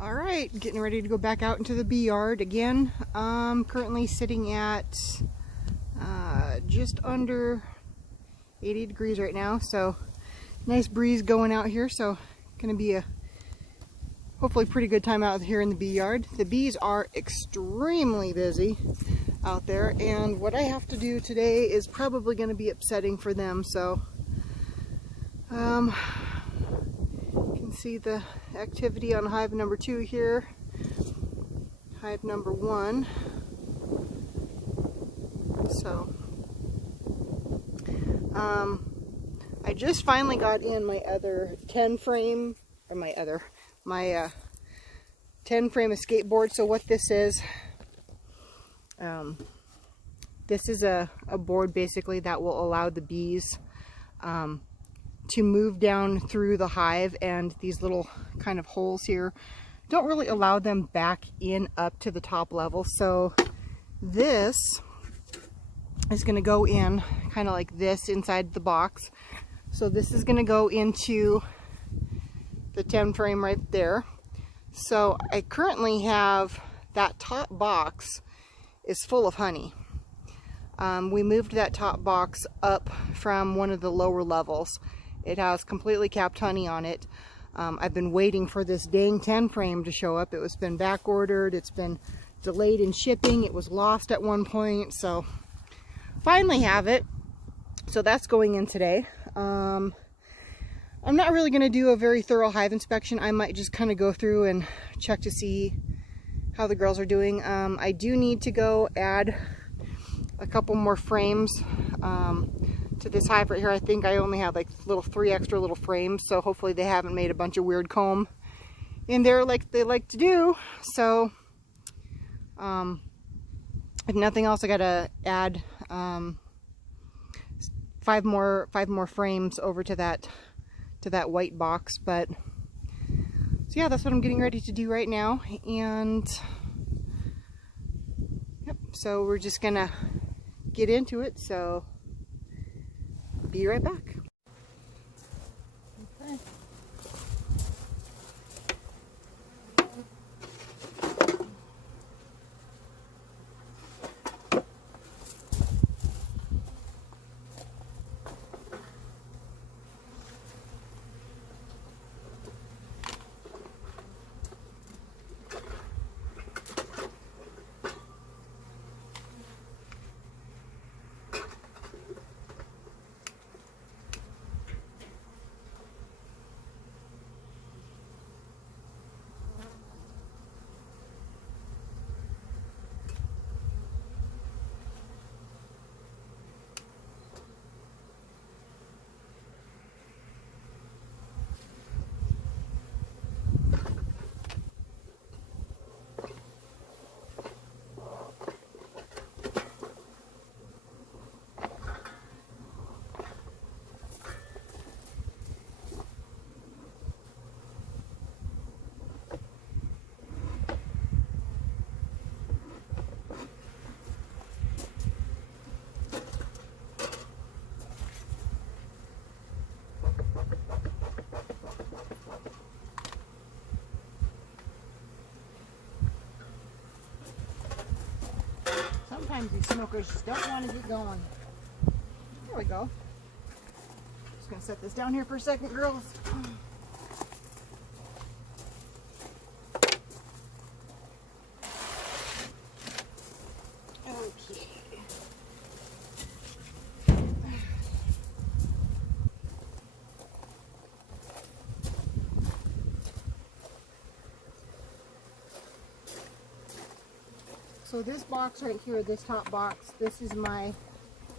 All right, getting ready to go back out into the bee yard again. Currently sitting at just under 80 degrees right now, so nice breeze going out here, so gonna be a hopefully pretty good time out here in the bee yard. The bees are extremely busy out there, and what I have to do today is probably going to be upsetting for them. So you can see the activity on hive number 2 here, hive number 1. So I just finally got in my other 10 frame, or my 10 frame escape board. So what this is a board basically that will allow the bees to move down through the hive, and these little kind of holes here don't really allow them back in up to the top level. So this is going to go in kind of like this inside the box. So this is going to go into the 10 frame right there. So I currently have that top box is full of honey. We moved that top box up from one of the lower levels. It has completely capped honey on it. I've been waiting for this dang 10 frame to show up. It's been back ordered, it's been delayed in shipping, it was lost at one point, so finally have it. So that's going in today. I'm not really going to do a very thorough hive inspection. I might just kind of go through and check to see how the girls are doing. I do need to go add a couple more frames to this hive right here. I think I only have like 3 extra little frames, so hopefully they haven't made a bunch of weird comb in there like they like to do. So if nothing else, I gotta add 5 more frames over to that white box. But so yeah, that's what I'm getting ready to do right now. And yep, so we're just gonna get into it, so be right back. Okay. Sometimes these smokers just don't want to get going. There we go. Just gonna set this down here for a second, girls. Okay. So this box right here, this top box, this is my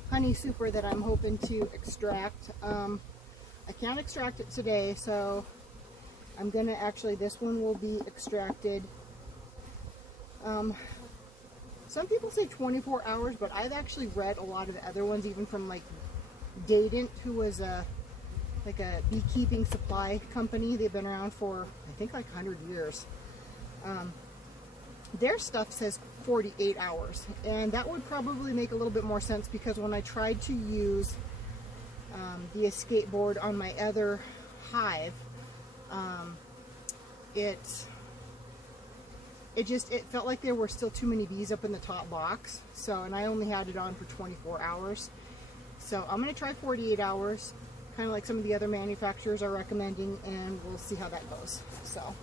honey super that I'm hoping to extract. I can't extract it today, so I'm gonna actually, this one will be extracted. Some people say 24 hours, but I've actually read a lot of the other ones, even from like Dadent, who was like a beekeeping supply company. They've been around for, I think, like 100 years. Their stuff says 48 hours, and that would probably make a little bit more sense, because when I tried to use the escape board on my other hive, it it felt like there were still too many bees up in the top box. So, and I only had it on for 24 hours. So I'm going to try 48 hours, kind of like some of the other manufacturers are recommending, and we'll see how that goes. So.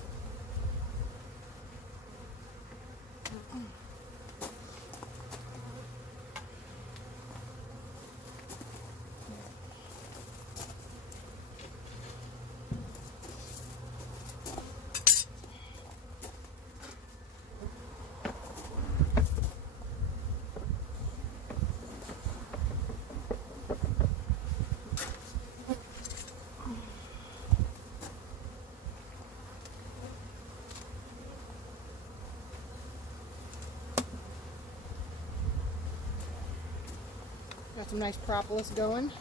Got some nice propolis going.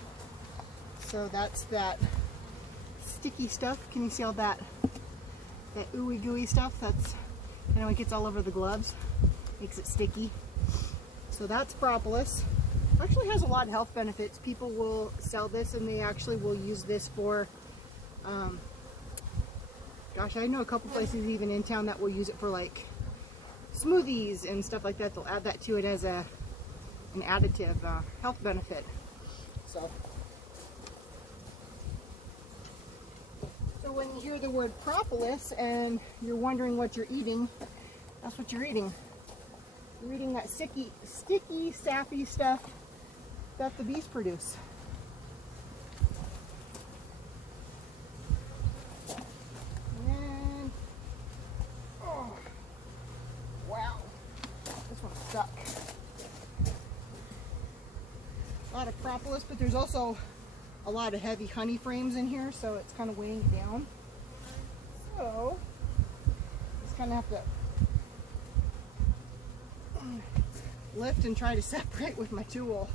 So that's that sticky stuff. Can you see all that ooey gooey stuff? That's, you know, it gets all over the gloves, makes it sticky. So that's propolis. Actually has a lot of health benefits. People will sell this and they actually will use this for, gosh, I know a couple places even in town that will use it for like smoothies and stuff like that. They'll add that to it as an additive health benefit. So when you hear the word propolis and you're wondering what you're eating, that's what you're eating. You're eating that sticky, sappy stuff that the bees produce. And, oh, wow, this one's stuck. A lot of propolis, but there's also a lot of heavy honey frames in here, so it's kind of weighing it down. So just kind of have to lift and try to separate with my tool.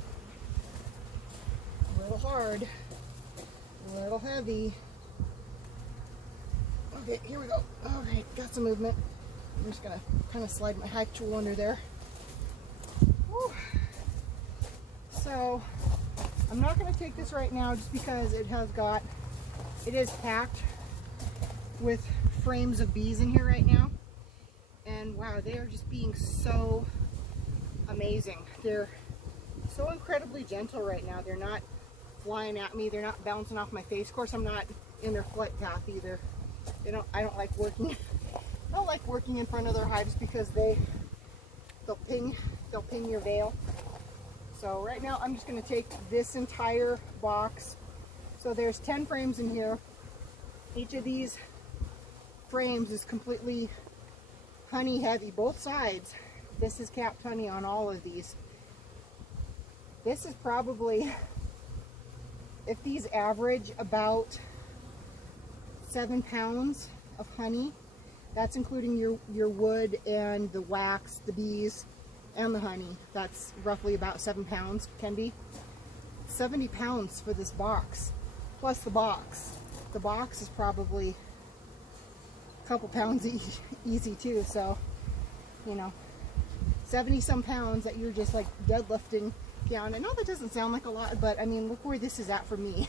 A little hard, a little heavy. Okay, here we go. All right, got some movement. I'm just gonna kind of slide my hive tool under there. Whew. So I'm not going to take this right now just because it is packed with frames of bees in here right now. And wow, they are just being so amazing. They're so incredibly gentle right now. They're not flying at me. They're not bouncing off my face. Of course, I'm not in their flight path either. I don't like working. I don't like working in front of their hives because they'll ping your veil. So right now I'm just going to take this entire box. So there's 10 frames in here. Each of these frames is completely honey heavy, both sides. This is capped honey on all of these. This is probably, if these average about 7 pounds of honey, that's including your wood and the wax, the bees, and the honey. That's roughly about 7 pounds, can be. 70 pounds for this box, plus the box. The box is probably a couple pounds easy too, so, you know, 70 some pounds that you're just like deadlifting down. I know that doesn't sound like a lot, but I mean, look where this is at for me.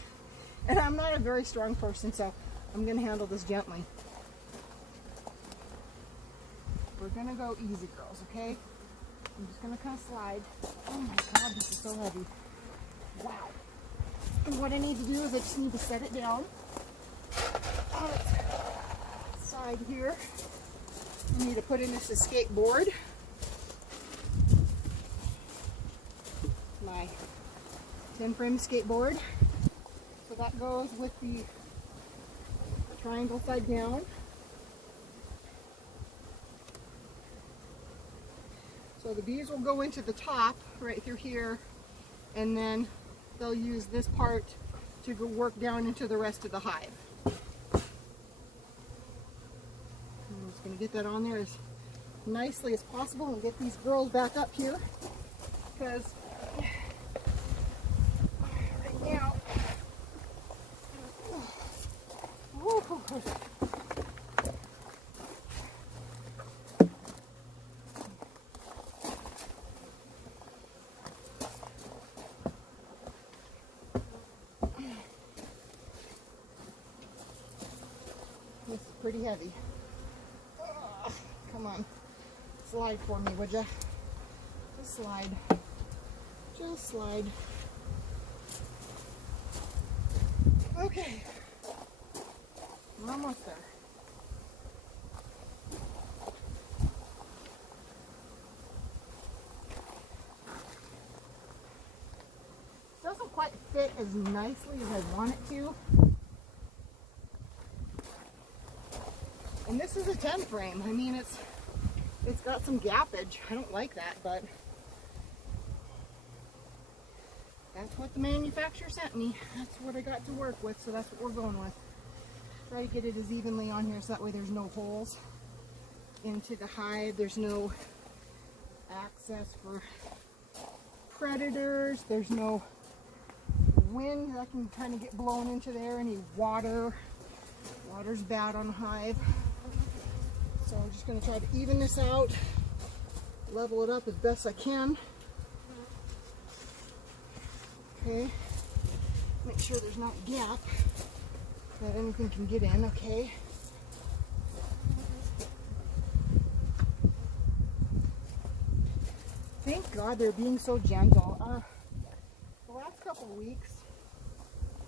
And I'm not a very strong person, so I'm gonna handle this gently. We're gonna go easy, girls, okay? I'm just going to kind of slide. Oh my god, this is so heavy. Wow. And what I need to do is I just need to set it down on its side here. I need to put in this escape board. My 10 frame skateboard. So that goes with the triangle side down. So the bees will go into the top right through here, and then they'll use this part to go work down into the rest of the hive. I'm just going to get that on there as nicely as possible and get these girls back up here, because right now, this is pretty heavy. Come on. slide for me, would you? Just slide. Just slide. Okay. We're almost there. Doesn't quite fit as nicely as I want it to. And this is a 10 frame. I mean, it's got some gappage. I don't like that, but that's what the manufacturer sent me. That's what I got to work with, so that's what we're going with. Try to get it as evenly on here so that way there's no holes into the hive. There's no access for predators. There's no wind that can kind of get blown into there. Any water. Water's bad on the hive. So I'm just going to try to even this out, level it up as best I can. Okay, make sure there's not a gap that anything can get in, okay. Thank God they're being so gentle. The last couple of weeks,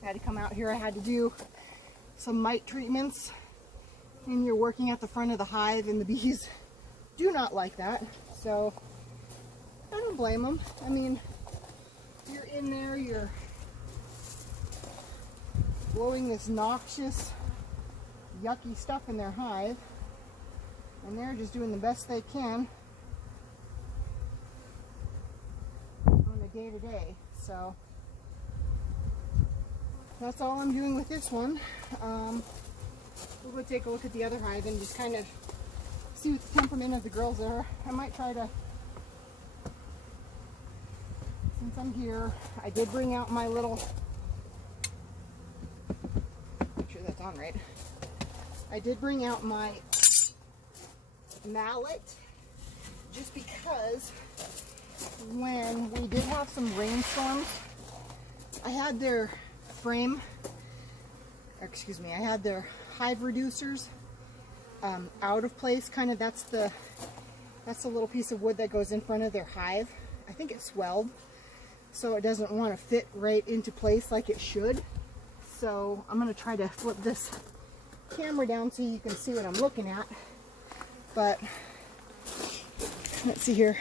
I had to come out here, I had to do some mite treatments, and you're working at the front of the hive, and the bees do not like that, so I don't blame them. I mean, you're in there, you're blowing this noxious, yucky stuff in their hive, and they're just doing the best they can on a day-to-day. So that's all I'm doing with this one. We'll go take a look at the other hive and just kind of see what the temperament of the girls are. I might try to, since I'm here, I did bring out my little, make sure that's on right. I did bring out my mallet just because when we did have some rainstorms, I had their frame, excuse me, I had their hive reducers out of place, kind of. That's the little piece of wood that goes in front of their hive. I think it swelled, so it doesn't want to fit right into place like it should. So I'm going to try to flip this camera down so you can see what I'm looking at. But let's see here.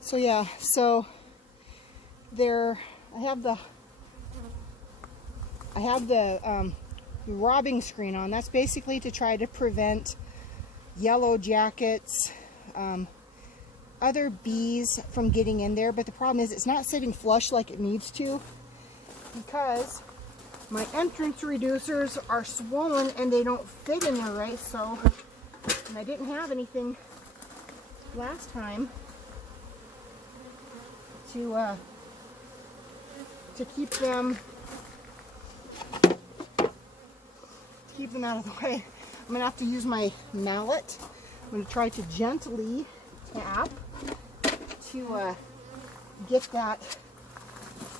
So yeah, so there, I have the robbing screen on. That's basically to try to prevent yellow jackets, other bees from getting in there. But the problem is it's not sitting flush like it needs to, because my entrance reducers are swollen and they don't fit in there right. So, and I didn't have anything last time to keep them out of the way. I'm gonna have to use my mallet. I'm gonna try to gently tap to get that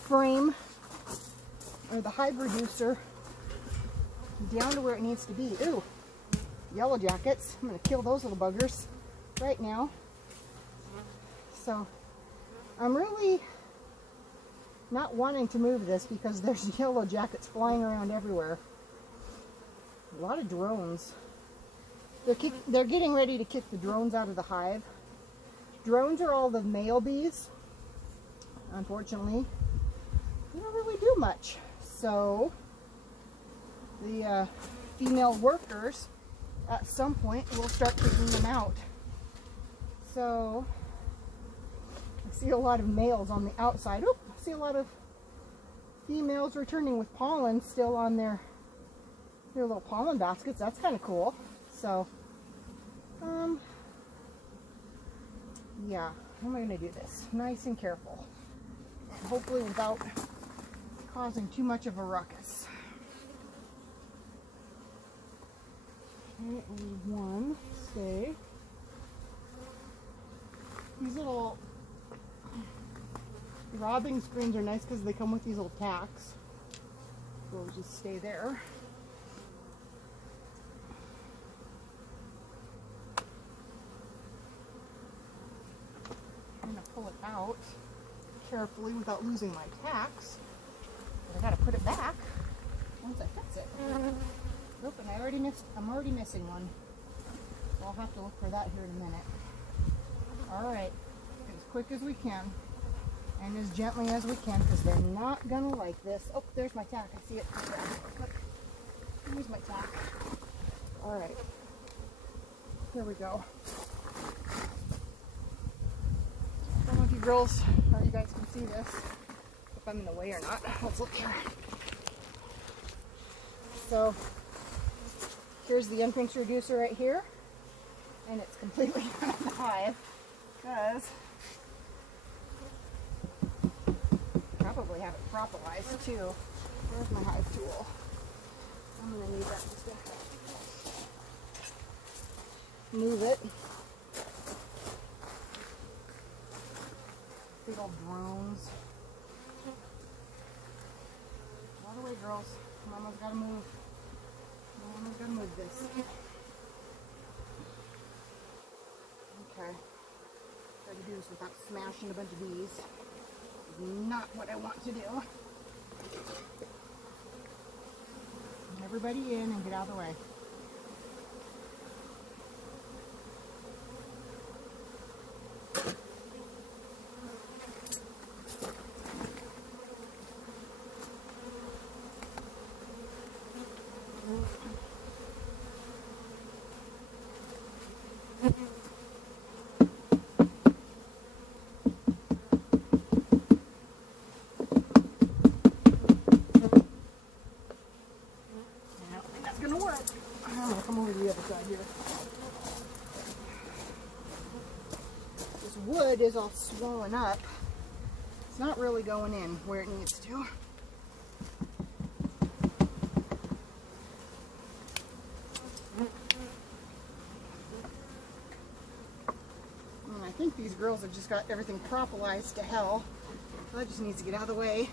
frame or the hive reducer down to where it needs to be. Ooh, yellow jackets. I'm gonna kill those little buggers right now. So I'm really not wanting to move this because there's yellow jackets flying around everywhere. A lot of drones. They're getting ready to kick the drones out of the hive. Drones are all the male bees. Unfortunately, they don't really do much. So the female workers at some point will start kicking them out. So I see a lot of males on the outside. Oh, I see a lot of females returning with pollen still on their little pollen baskets. That's kind of cool. So yeah, how am I going to do this? Nice and careful. Hopefully without causing too much of a ruckus. Okay, one, stay. These little robbing screens are nice because they come with these little tacks. So we'll just stay there. out carefully without losing my tacks. But I gotta put it back once I fix it. Nope, and I'm already missing one. So I'll have to look for that here in a minute. Alright, as quick as we can. And as gently as we can, because they're not gonna like this. Oh, there's my tack. I see it. Look. Here's my tack. Alright. Here we go. I don't know if you girls or you guys can see this. If I'm in the way or not. Let's look here. So, here's the entrance reducer right here. And it's completely out of the hive. Because probably have it propolized too. Where's my hive tool? I'm going to need that just to move it. Big old drones. Out of the way, girls. Mama's got to move. Mama's got to move this. Okay. Try to do this without smashing a bunch of bees. This is not what I want to do. Get everybody in and get out of the way. Come over to the other side here. This wood is all swollen up. It's not really going in where it needs to. And I think these girls have just got everything propolized to hell. So that just needs to get out of the way.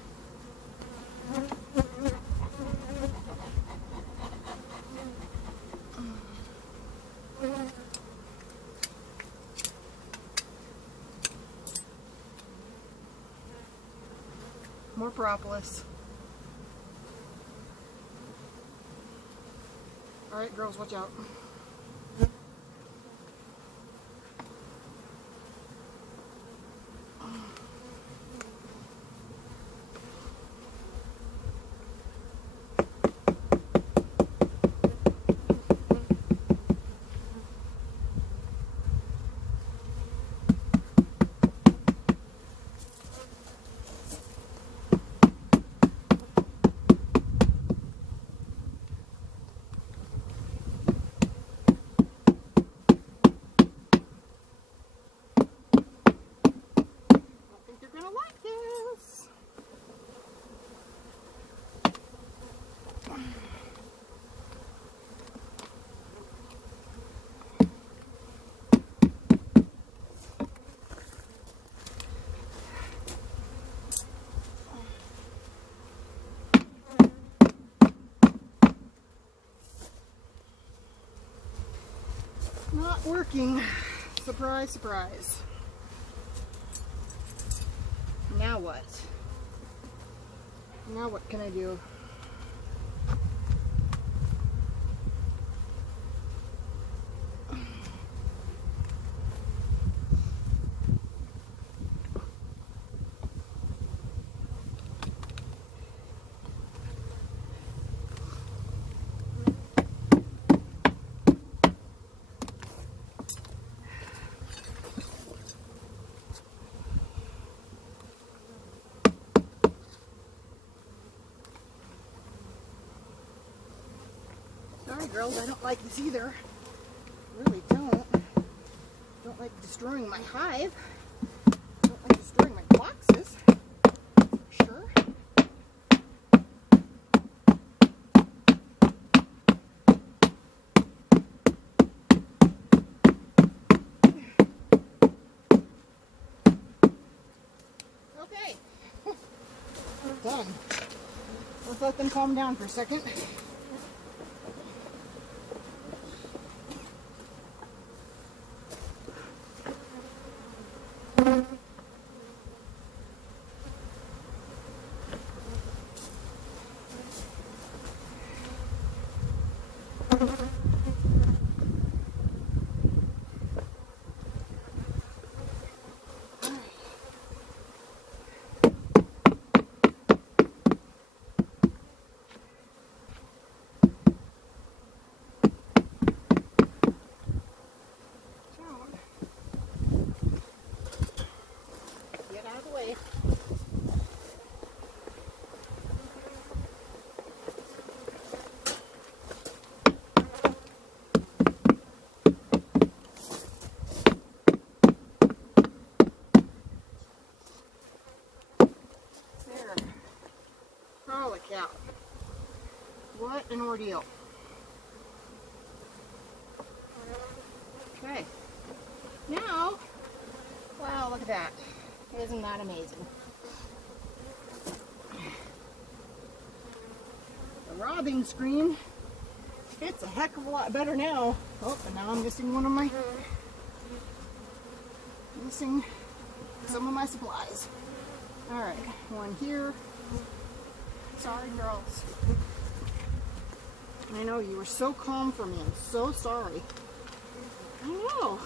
More propolis. Alright, girls, watch out. Not working. Surprise, surprise. Now what? Now what can I do? Sorry girls, I don't like this either. Really don't. Don't like destroying my hive. Don't like destroying my boxes. For sure. Okay. Done. Let's let them calm down for a second. Get out of the way. There. Holy cow. What an ordeal. Okay. Now, wow, look at that. Isn't that amazing? The robbing screen fits a heck of a lot better now. Oh, and now I'm missing some of my supplies. All right, one here. Sorry, girls. I know you were so calm for me. I'm so sorry. I know.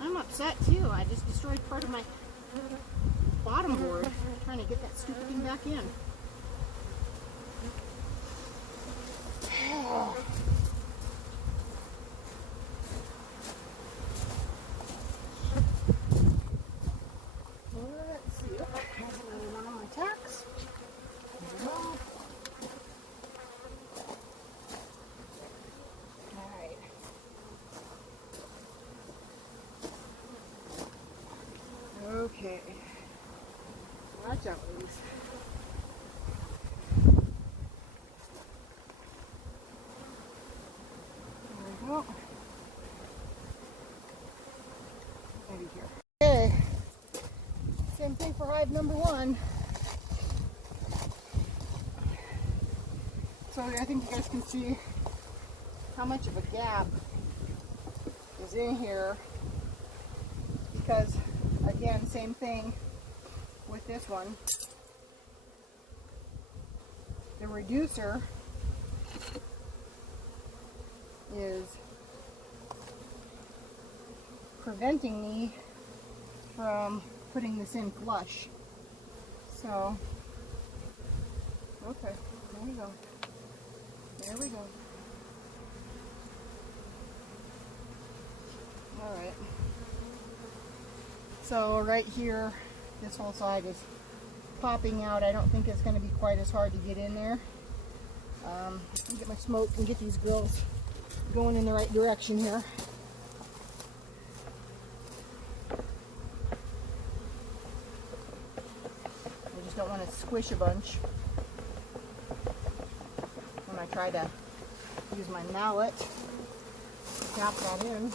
I'm upset too. I just destroyed part of my bottom board trying to get that stupid thing back in. Let's see. Oh, there's another one on my tacks. There we go. Alright. Okay. Watch out, ladies. There we go. Maybe here. Okay. Same thing for hive number 1. So I think you guys can see how much of a gap is in here, because again, same thing with this one. The reducer is preventing me from putting this in flush. So, okay, there we go. There we go. Alright. So right here, this whole side is popping out. I don't think it's going to be quite as hard to get in there. Get my smoke and get these grills going in the right direction here. I just don't want to squish a bunch when I try to use my mallet to tap that in.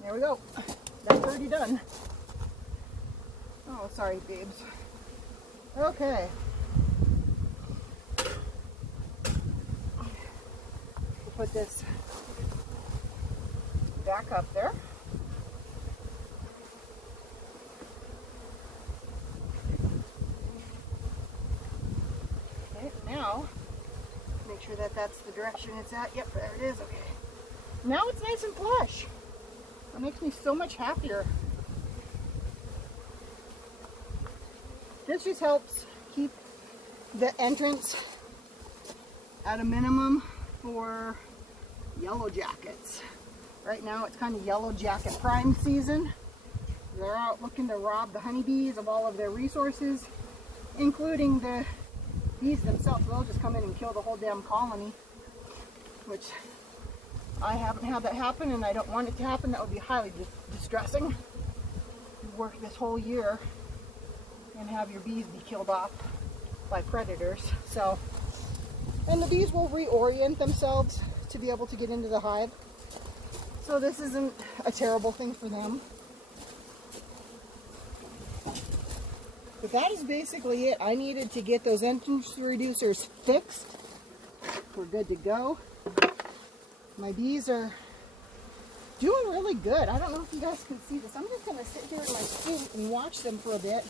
There we go. That's already done. Oh, sorry, babes. Okay. We'll put this back up there. Okay, now, make sure that that's the direction it's at. Yep, there it is. Okay. Now it's nice and flush. It makes me so much happier. This just helps keep the entrance at a minimum for yellow jackets. Right now it's kind of yellow jacket prime season. They're out looking to rob the honeybees of all of their resources, including the bees themselves. They'll just come in and kill the whole damn colony, which I haven't had that happen, and I don't want it to happen. That would be highly distressing. You work this whole year and have your bees be killed off by predators. So, and the bees will reorient themselves to be able to get into the hive. So this isn't a terrible thing for them. But that is basically it. I needed to get those entrance reducers fixed we're good to go. My bees are doing really good. I don't know if you guys can see this. I'm just going to sit here in my seat and watch them for a bit.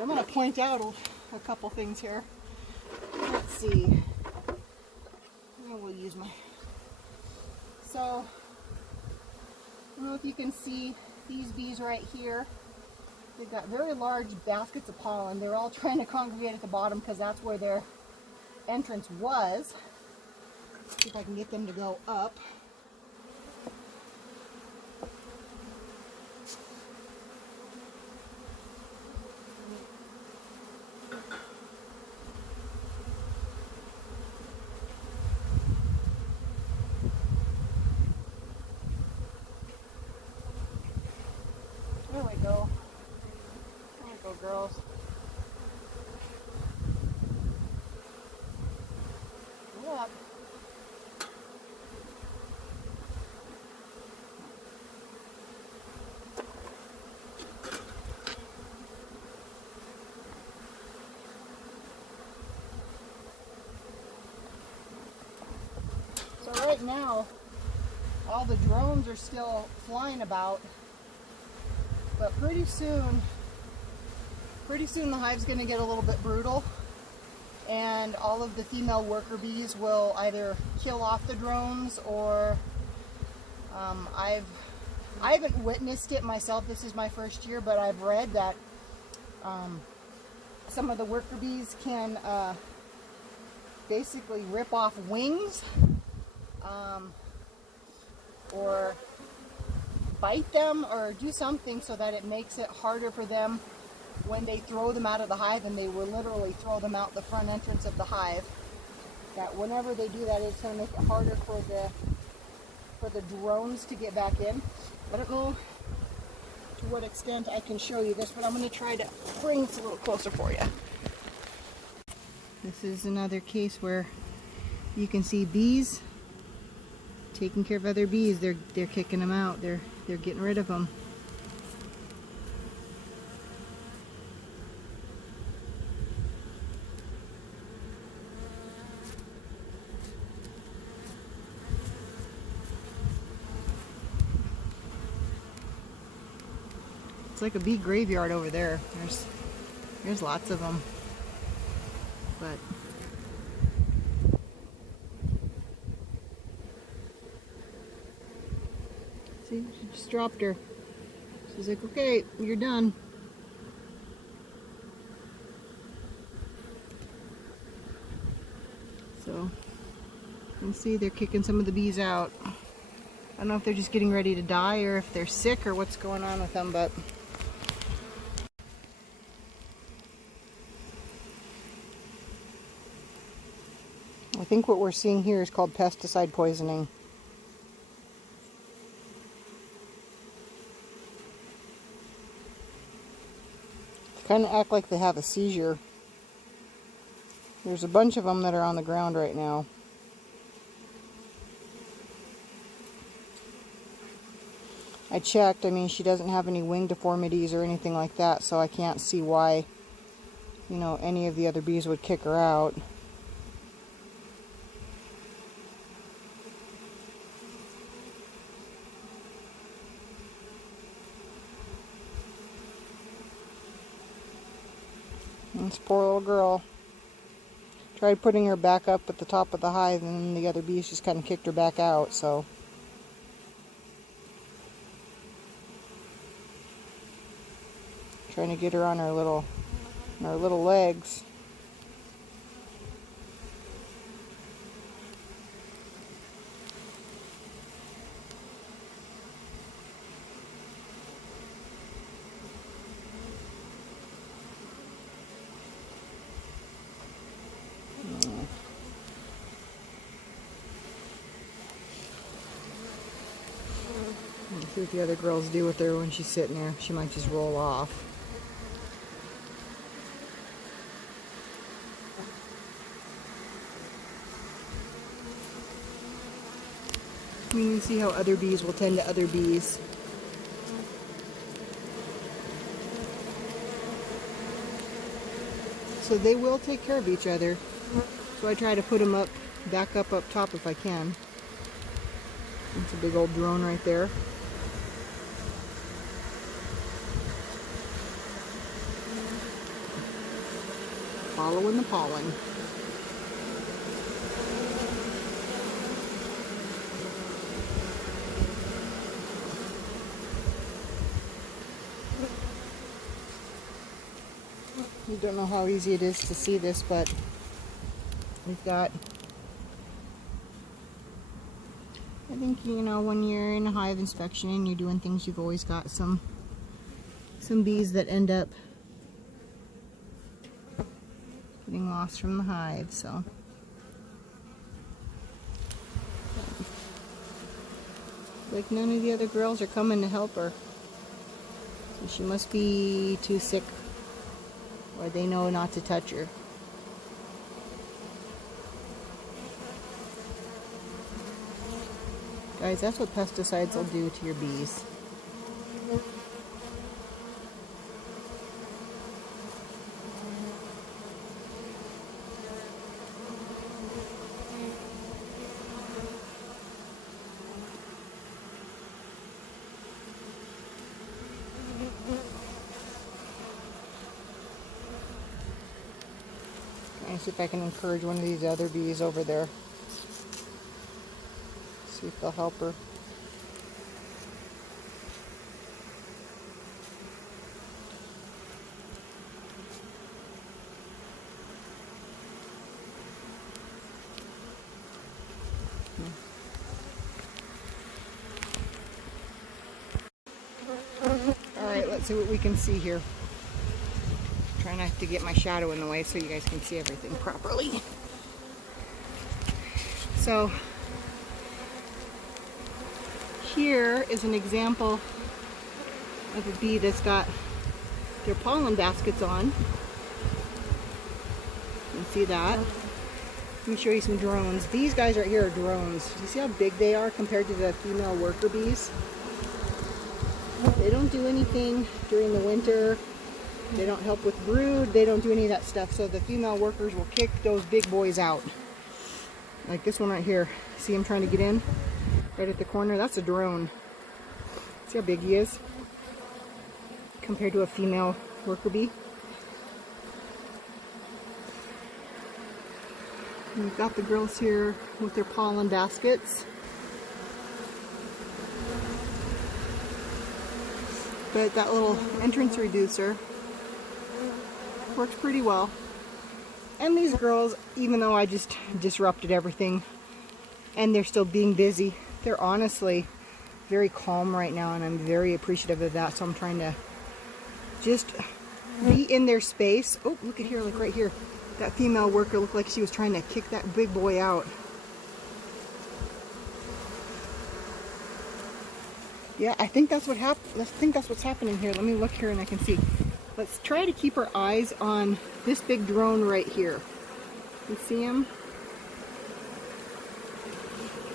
I'm going to point out a couple things here. Let's see. We'll use my... So, I don't know if you can see these bees right here. They've got very large baskets of pollen. They're all trying to congregate at the bottom because that's where their entrance was. See if I can get them to go up. There we go. There we go, girls. Go up. So right now, all the drones are still flying about. But pretty soon the hive's going to get a little bit brutal, and all of the female worker bees will either kill off the drones, or I haven't witnessed it myself. This is my first year, but I've read that some of the worker bees can basically rip off wings or bite them or do something so that it makes it harder for them when they throw them out of the hive, and they will literally throw them out the front entrance of the hive. That whenever they do that, it's going to make it harder for the drones to get back in. I don't know to what extent I can show you this, but I'm going to try to bring this a little closer for you. This is another case where you can see bees taking care of other bees. They're kicking them out. They're getting rid of them. It's like a bee graveyard over there. There's lots of them. But see, she just dropped her. She's like, okay, you're done. So, you can see they're kicking some of the bees out. I don't know if they're just getting ready to die or if they're sick or what's going on with them, but I think what we're seeing here is called pesticide poisoning. They kind of act like they have a seizure. There's a bunch of them that are on the ground right now. I checked. I mean, she doesn't have any wing deformities or anything like that, so I can't see why, you know, any of the other bees would kick her out. This poor little girl. Tried putting her back up at the top of the hive, and the other bees just kind of kicked her back out, so. Trying to get her on her little legs. Let's see what the other girls do with her when she's sitting there. She might just roll off. You can see how other bees will tend to other bees. So they will take care of each other. So I try to put them back up top if I can. It's a big old drone right there. Following the pollen. You don't know how easy it is to see this, but we've got, I think, you know, when you're in a hive inspection and you're doing things, you've always got some bees that end up getting lost from the hive, so. Like none of the other girls are coming to help her. So she must be too sick, or they know not to touch her. Guys, that's what pesticides will do to your bees. Let me see if I can encourage one of these other bees over there. See if they'll help her. Alright, let's see what we can see here. Try not to get my shadow in the way so you guys can see everything properly. So here is an example of a bee that's got their pollen baskets on. You can see that. Let me show you some drones. These guys right here are drones. Do you see how big they are compared to the female worker bees? They don't do anything during the winter. They don't help with brood. They don't do any of that stuff. So the female workers will kick those big boys out. Like this one right here. See him trying to get in? Right at the corner. That's a drone. See how big he is? Compared to a female worker bee. And we've got the girls here with their pollen baskets. But that little entrance reducer works pretty well. And these girls, even though I just disrupted everything and they're still being busy, they're honestly very calm right now, and I'm very appreciative of that. So I'm trying to just be in their space. Oh, look at here, like right here. That female worker looked like she was trying to kick that big boy out. Yeah, I think that's what happened. I think that's what's happening here. Let me look here and I can see. Let's try to keep our eyes on this big drone right here. You see him?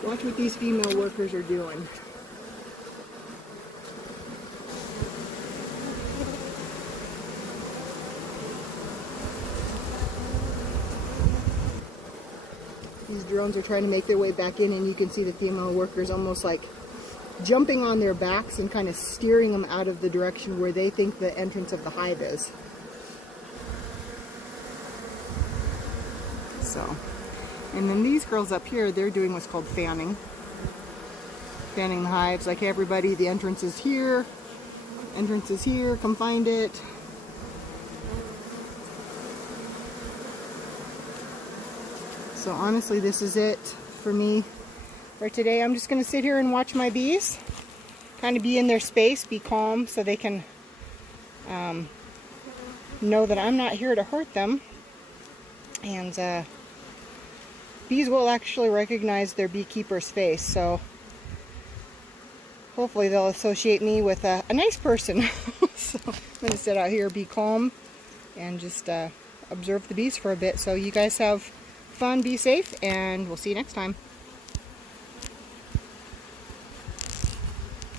Watch what these female workers are doing. These drones are trying to make their way back in, and you can see the female workers almost like jumping on their backs and kind of steering them out of the direction where they think the entrance of the hive is. So, and then these girls up here, they're doing what's called fanning. Fanning the hives. Like, hey, everybody, the entrance is here. Entrance is here. Come find it. So honestly, this is it for me for today. I'm just going to sit here and watch my bees, kind of be in their space, be calm, so they can know that I'm not here to hurt them. And bees will actually recognize their beekeeper's face, so hopefully they'll associate me with a nice person. So I'm going to sit out here, be calm, and just observe the bees for a bit. So you guys have fun, be safe, and we'll see you next time.